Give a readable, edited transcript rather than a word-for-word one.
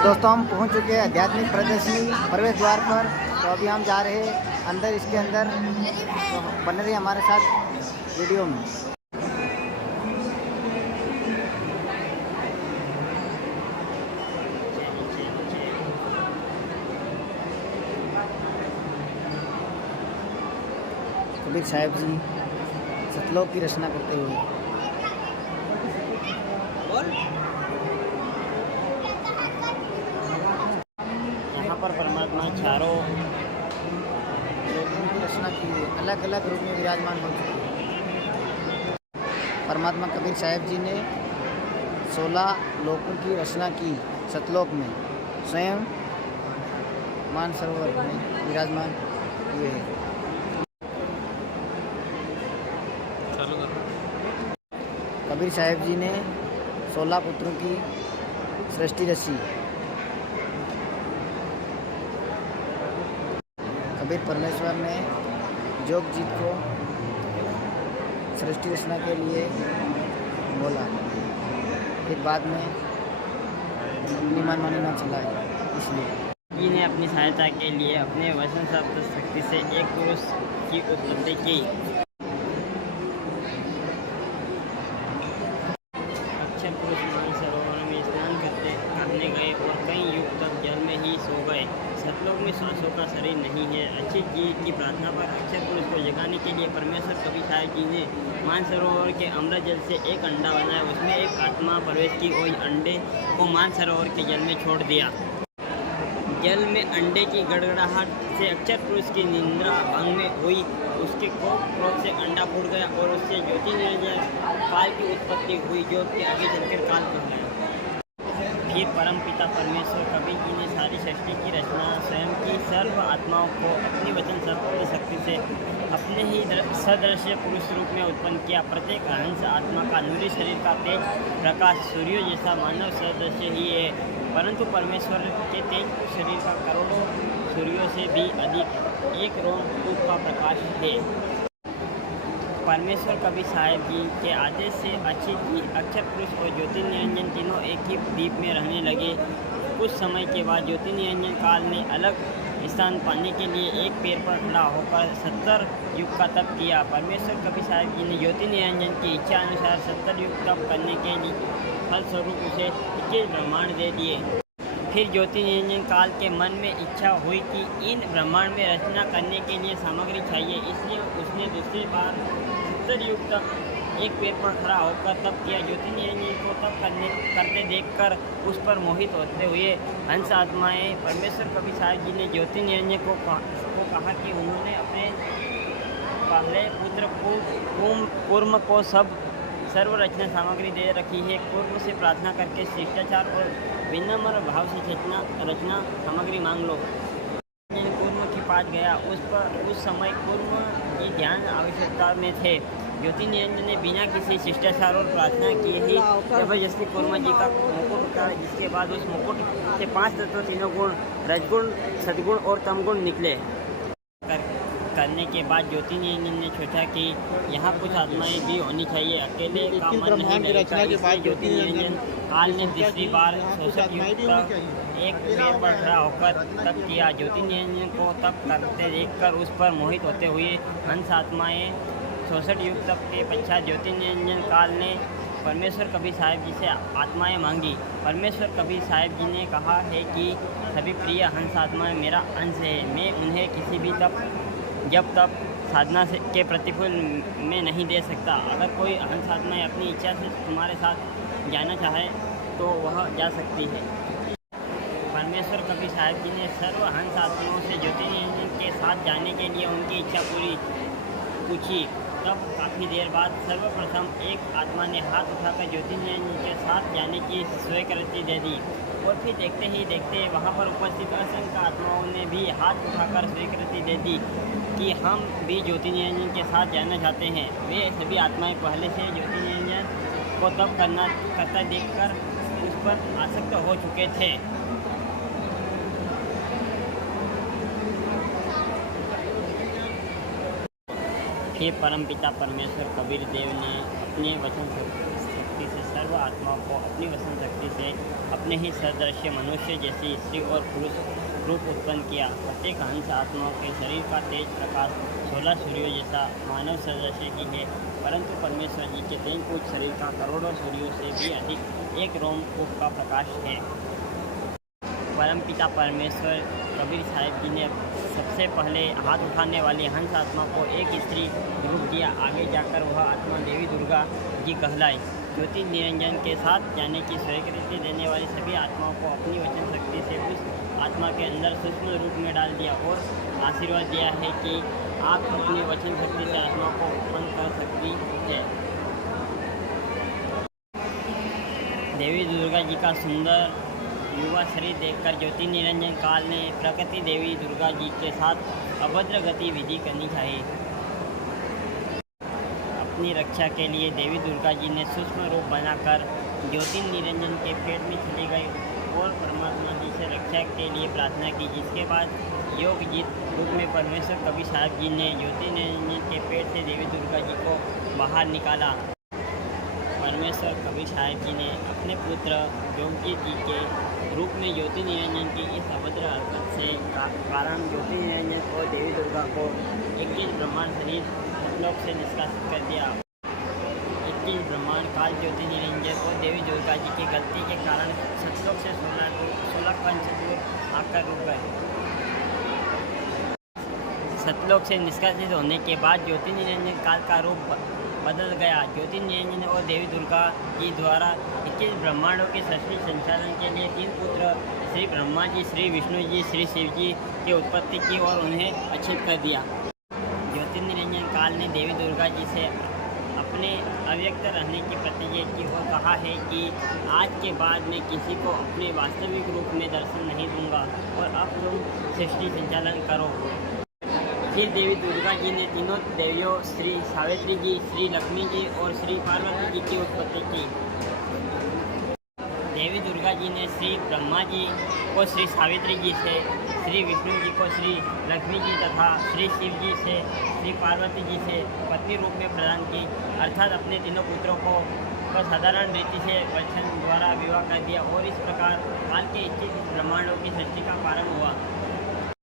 दोस्तों हम पहुंच चुके हैं आध्यात्मिक प्रदर्शनी प्रवेश द्वार पर। तो अभी हम जा रहे हैं अंदर, इसके अंदर। तो बने रहिए हमारे साथ वीडियो में। कबीर साहब जी सतलोक की रचना करते हुए। यहाँ पर परमात्मा चारों लोगों की रचना की हुई अलग अलग रूप में विराजमान हो चुके हैं। परमात्मा कबीर साहब जी ने 16 लोकों की रचना की सतलोक में, स्वयं मानसरोवर में विराजमान हुए हैं। कबीर साहब जी ने 16 पुत्रों की सृष्टि रची। कबीर परमेश्वर ने जोगजीत को सृष्टि रचना के लिए बोला, फिर बाद में अपनी मनमानी न चलाए। इसलिए जी ने अपनी सहायता के लिए अपने वचन शब्द शक्ति से एक पुरुष की उत्पत्ति की। अक्षय पुरुष मानसरोवर में स्नान करने गए और कई युग तक जल में ही सो गए। सतलोक में सांसों का शरीर नहीं है। अच्छी जी की प्रार्थना पर अक्षय पुरुष को जगाने के लिए परमेश्वर कबीर साहब जी ने मानसरोवर के अमृत जल से एक अंडा बनाया। उसमें एक आत्मा प्रवेश की और अंडे को मानसरोवर के जल में छोड़ दिया। जल में अंडे की गड़गड़ाहट से अक्षर पुरुष की निंद्रा अंग में हुई। उसके क्रोध से अंडा फूट गया और उससे ज्योति निरंजन काल की उत्पत्ति हुई, जो कि आगे चलकर काल कहलाया। फिर परम पिता परमेश्वर कबीर जी ने सारी सृष्टि की रचना स्वयं की सर्व आत्माओं को अपनी वचन शक्ति से अपने ही सदृश्य पुरुष रूप में उत्पन्न किया। प्रत्येक हंस आत्मा का नूरी शरीर का तेज प्रकाश सूर्य जैसा मानव सदृश्य ही है, परंतु परमेश्वर के तेज शरीर का करोड़ों सूर्यों से भी अधिक एक रोम का प्रकाश है। परमेश्वर कबीर साहब जी के आदेश से अच्छी जी, अक्षर पुरुष और ज्योति निरंजन तीनों एक ही द्वीप में रहने लगे। कुछ समय के बाद ज्योति निरंजन काल ने अलग स्थान पाने के लिए एक पैर पर खड़ा होकर 70 युग का तप किया। परमेश्वर कबीर साहब जी ने ज्योति निरंजन की इच्छा अनुसार 70 युग तप करने के लिए फलस्वरूप उसे 21 ब्रह्मांड दे दिए। फिर ज्योति निरंजन काल के मन में इच्छा हुई कि इन ब्रह्मांड में रचना करने के लिए सामग्री चाहिए, इसलिए उसने दूसरी बार 70 युग तक एक पैर पर खड़ा होकर तप किया। ज्योति निरंजन को तप करते देखकर उस पर मोहित होते हुए हंस आत्माएं परमेश्वर कबीर साहब जी ने ज्योति निरंजन को कहा कि उन्होंने अपने पहले पुत्र कूर्म को सर्व रचना सामग्री दे रखी है। कूर्म से प्रार्थना करके शिष्टाचार और विनम्र भाव से रचना सामग्री मांग लो। कूर्म के पास गया। उस समय कूर्म की ध्यान आवश्यकता में थे। ज्योति निरंजन ने बिना किसी शिष्टाचार और प्रार्थना किए ही जबरदस्ती कूर्म जी का मुकुट उतारा, जिसके बाद उस मुकुट से 5 तत्व, तीनों गुण, रजगुण, सद्गुण और तमगुण निकले। करने के बाद ज्योति निरंजन ने सोचा कि यहाँ कुछ आत्माएं भी होनी चाहिए, अकेले का मन नहीं लगेगा। इसलिए ज्योति निरंजन काल ने तीसरी बार 66 युग तक एक पैर पर खड़ा होकर तप किया। ज्योति निरंजन को तप करते देखकर उस पर मोहित होते हुए हंस आत्माएं 66 युग तक के पश्चात ज्योति निरंजन काल ने परमेश्वर कबीर साहब जी से आत्माएं मांगी। परमेश्वर कबीर साहब जी ने कहा है कि सभी प्रिय हंस आत्माएं मेरा अंश है। मैं उन्हें किसी भी जब तक साधना के प्रतिफल में नहीं दे सकता। अगर कोई हंस आत्माएं अपनी इच्छा से तुम्हारे साथ जाना चाहे तो वह जा सकती है। परमेश्वर कबीर साहब जी ने सर्व हंस आत्माओं से ज्योति निरंजन के साथ जाने के लिए उनकी इच्छा पूछी। तब काफ़ी देर बाद सर्वप्रथम एक आत्मा ने हाथ उठाकर ज्योति निरंजन के साथ जाने की स्वीकृति दे दी, और फिर देखते ही देखते वहाँ पर उपस्थित असंख्य आत्माओं ने भी हाथ उठाकर स्वीकृति दे दी कि हम भी ज्योति निरंजन के साथ जाना चाहते हैं। वे सभी आत्माएं पहले से ज्योति निरंजन को तप करता देखकर उस पर आसक्त हो चुके थे। फिर परमपिता परमेश्वर कबीर देव ने अपने वचन शक्ति से सर्व सर्व आत्माओं को अपनी वसन शक्ति से अपने ही सदृश्य मनुष्य जैसी स्त्री और पुरुष रूप उत्पन्न किया। प्रत्येक हंस आत्माओं के शरीर का तेज प्रकाश 16 सूर्यों जैसा मानव सदृश्य ही है, परंतु परमेश्वर जी के 3 फुट शरीर का करोड़ों सूर्यों से भी अधिक एक रोमकूप का प्रकाश है। परमपिता परमेश्वर कबीर साहिब जी ने सबसे पहले हाथ उठाने वाली हंस आत्मा को एक स्त्री रूप दिया। आगे जाकर वह आत्मा देवी दुर्गा जी कहलाई। ज्योति निरंजन के साथ जाने की स्वीकृति देने वाली सभी आत्माओं को अपनी वचन शक्ति से उस आत्मा के अंदर सूक्ष्म रूप में डाल दिया और आशीर्वाद दिया है कि आप अपनी वचन शक्ति से आत्मा को उत्पन्न कर सकती है। देवी दुर्गा जी का सुंदर युवा शरीर देखकर ज्योति निरंजन काल ने प्रकृति देवी दुर्गा जी के साथ अभद्र गतिविधि करनी चाहिए। अपनी रक्षा के लिए देवी दुर्गा जी ने सूक्ष्म रूप बनाकर ज्योति निरंजन के पेट में चली गई और परमात्मा जी से रक्षा के लिए प्रार्थना की, जिसके बाद योग जीत रूप में परमेश्वर कबीर साहब जी ने ज्योति निरंजन के पेट से देवी दुर्गा जी को बाहर निकाला। परमेश्वर कबीर साहब जी ने अपने पुत्र योगी जी के रूप में ज्योति निरंजन की इस अभद्र हरकत से कारण ज्योति निरंजन और देवी दुर्गा को 21 ब्रह्मांड शरीर सतलोक से निष्कासित कर दिया। 21 ब्रह्मांड काल ज्योति निरंजन और देवी दुर्गा जी की गलती के कारण सतलोक से 16 पंच दूर आकर रुक गए। सतलोक से निष्कासित होने के बाद ज्योति निरंजन काल का रूप बदल गया। ज्योति निरंजन और देवी दुर्गा जी द्वारा 21 ब्रह्मांडों के सृष्टि संचालन के लिए 3 पुत्र श्री ब्रह्मा जी, श्री विष्णु जी, श्री शिव जी की उत्पत्ति की और उन्हें अच्छित कर दिया। ज्योति निरंजन काल ने देवी दुर्गा जी से अपने अव्यक्त रहने की प्रतिज्ञा की और कहा है कि आज के बाद मैं किसी को अपने वास्तविक रूप में दर्शन नहीं दूंगा और अब तुम सृष्टि संचालन करो। फिर देवी दुर्गा जी ने तीनों देवियों श्री सावित्री जी, श्री लक्ष्मी जी और श्री पार्वती जी की उत्पत्ति की। देवी दुर्गा जी ने श्री ब्रह्मा जी को श्री सावित्री जी से, श्री विष्णु जी को श्री लक्ष्मी जी तथा श्री शिव जी से श्री पार्वती जी से पत्नी रूप में प्रदान की, अर्थात अपने तीनों पुत्रों को साधारण रीति से वचन द्वारा विवाह कर दिया और इस प्रकार काल के 21 ब्रह्मांडों की सृष्टि का प्रारंभ हुआ।